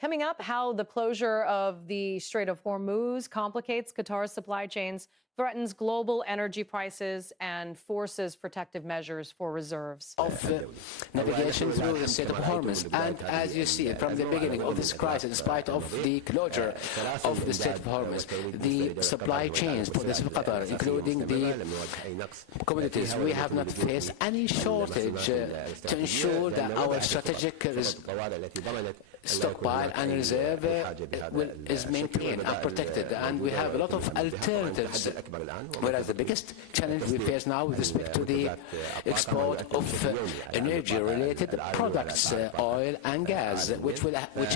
Coming up, how the closure of the Strait of Hormuz complicates Qatar's supply chains, threatens global energy prices, and forces protective measures for reserves. Of navigation through the Strait of Hormuz. And as you see, from the beginning of this crisis, in spite of the closure of the Strait of Hormuz, the supply chains for this Qatar, including the commodities, we have not faced any shortage to ensure that our strategic stockpile and reserve is maintained and protected, and we have a lot of alternatives. Whereas the biggest challenge we face now with respect to the export of energy-related products, oil and gas, which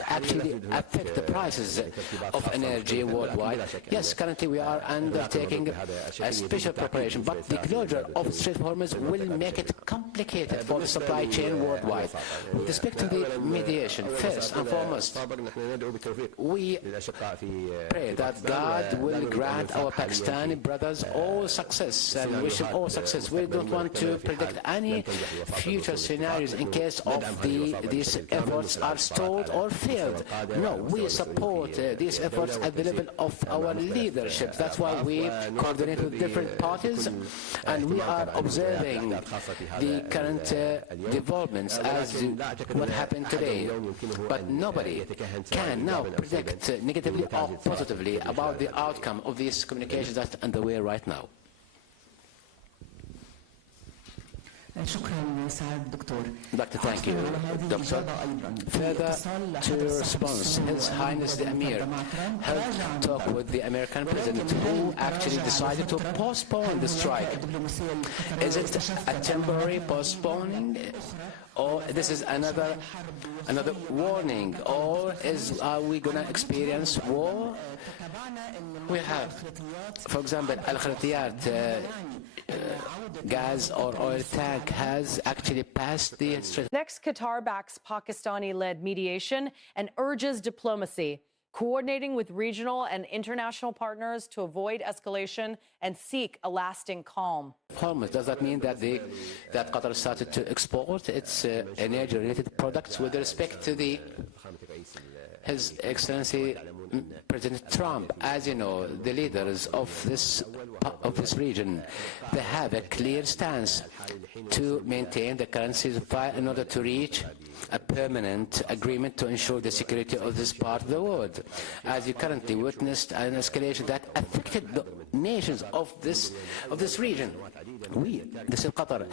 actually affect the prices of energy worldwide. Yes, currently we are undertaking a special preparation, but the closure of the Strait of Hormuz will make it complicated for the supply chain worldwide. With respect to the mediation, first and foremost, we pray that God will grant our Pakistani brothers all success, and wish them all success. We don't want to predict any future scenarios in case of these efforts are stalled or failed. No, we support these efforts at the level of our leadership. That's why we coordinate with different parties, and we are observing the current developments as what happened today. But nobody can now predict negatively or positively about the outcome of these communications that are underway right now. Doctor, thank you. Doctor, further to your response, His Highness the Emir held talk with the American president, who actually decided to postpone the strike. Is it a temporary postponing, or this is another warning, or are we going to experience war? We have, for example, Al-Khartiyat gas or oil tank has actually passed the Strait. Next, Qatar backs Pakistani-led mediation and urges diplomacy, coordinating with regional and international partners to avoid escalation and seek a lasting calm. Hormuz, does that mean that Qatar started to export its energy-related products with respect to His Excellency President Trump? As you know, the leaders of this region, they have a clear stance to maintain the current ceasefire in order to reach a permanent agreement to ensure the security of this part of the world. As you currently witnessed an escalation that affected the nations of this region. This is Qatar.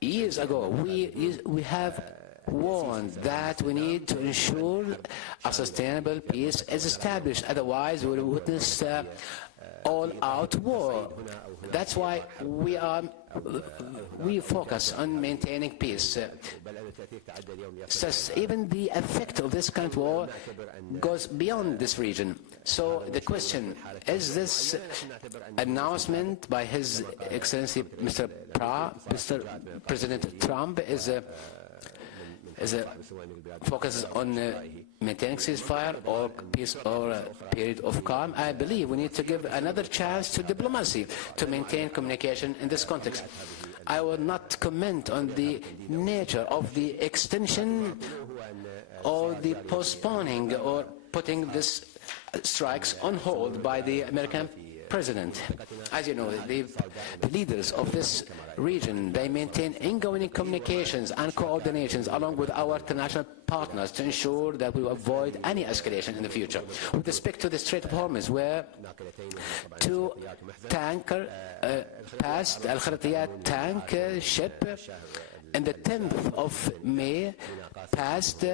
Years ago, we have warned that we need to ensure a sustainable peace is established. Otherwise, we will witness all-out war. That's why we focus on maintaining peace. Even the effect of this kind of war goes beyond this region. So the question is, this announcement by His Excellency Mr. President Trump focuses on maintaining ceasefire or peace or a period of calm. I believe we need to give another chance to diplomacy to maintain communication in this context. I will not comment on the nature of the extension or the postponing or putting these strikes on hold by the American president. As you know, the leaders of this region, they maintain ongoing communications and coordinations along with our international partners to ensure that we will avoid any escalation in the future. With respect to the Strait of Hormuz, where two tankers passed Al-Khartiyat tank ship on the 10th of May, passed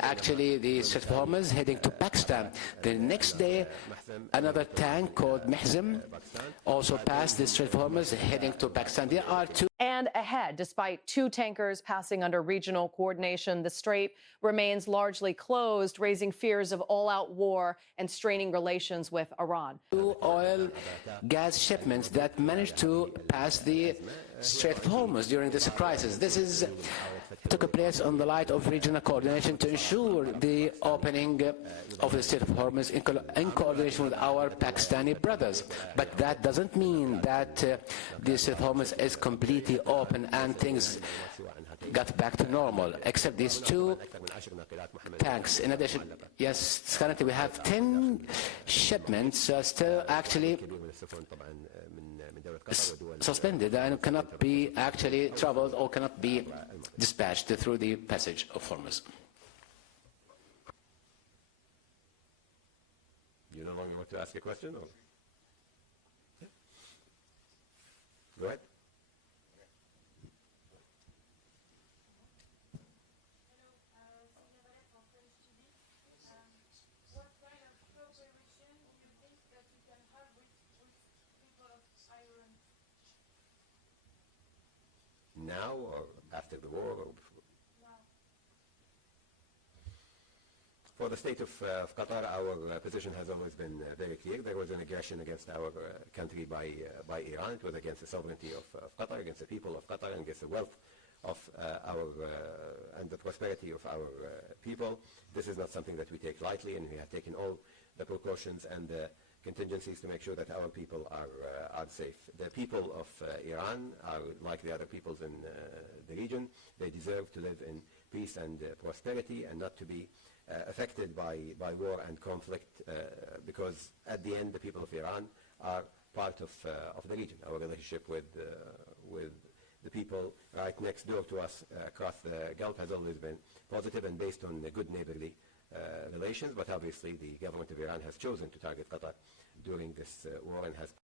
actually the Strait of Hormuz heading to Pakistan. The next day, another tank called Mihzam also passed the Strait of Hormuz heading to Pakistan. There are two. And ahead, despite two tankers passing under regional coordination, the strait remains largely closed, raising fears of all-out war and straining relations with Iran. Two oil gas shipments that managed to pass the Strait of Hormuz during this crisis. This took place on the light of regional coordination to ensure the opening of the Strait of Hormuz in coordination with our Pakistani brothers. But that doesn't mean that the Strait of Hormuz is completely open and things got back to normal, except these 2 tanks. In addition, yes, currently we have 10 shipments still actually suspended and cannot be actually traveled or cannot be dispatched through the passage of Hormuz. You no longer want to ask a question? Or? Yeah. Go ahead. Now or after the war or before? Now. For the state of Qatar, our position has always been very clear. There was an aggression against our country by Iran. It was against the sovereignty of Qatar, against the people of Qatar, and against the wealth of and the prosperity of our people. This is not something that we take lightly, and we have taken all the precautions and the contingencies to make sure that our people are safe. The people of Iran are like the other peoples in the region. They deserve to live in peace and prosperity and not to be affected by war and conflict because at the end the people of Iran are part of the region. Our relationship with the people right next door to us across the Gulf has always been positive and based on good neighborly relations, but obviously the government of Iran has chosen to target Qatar during this war and has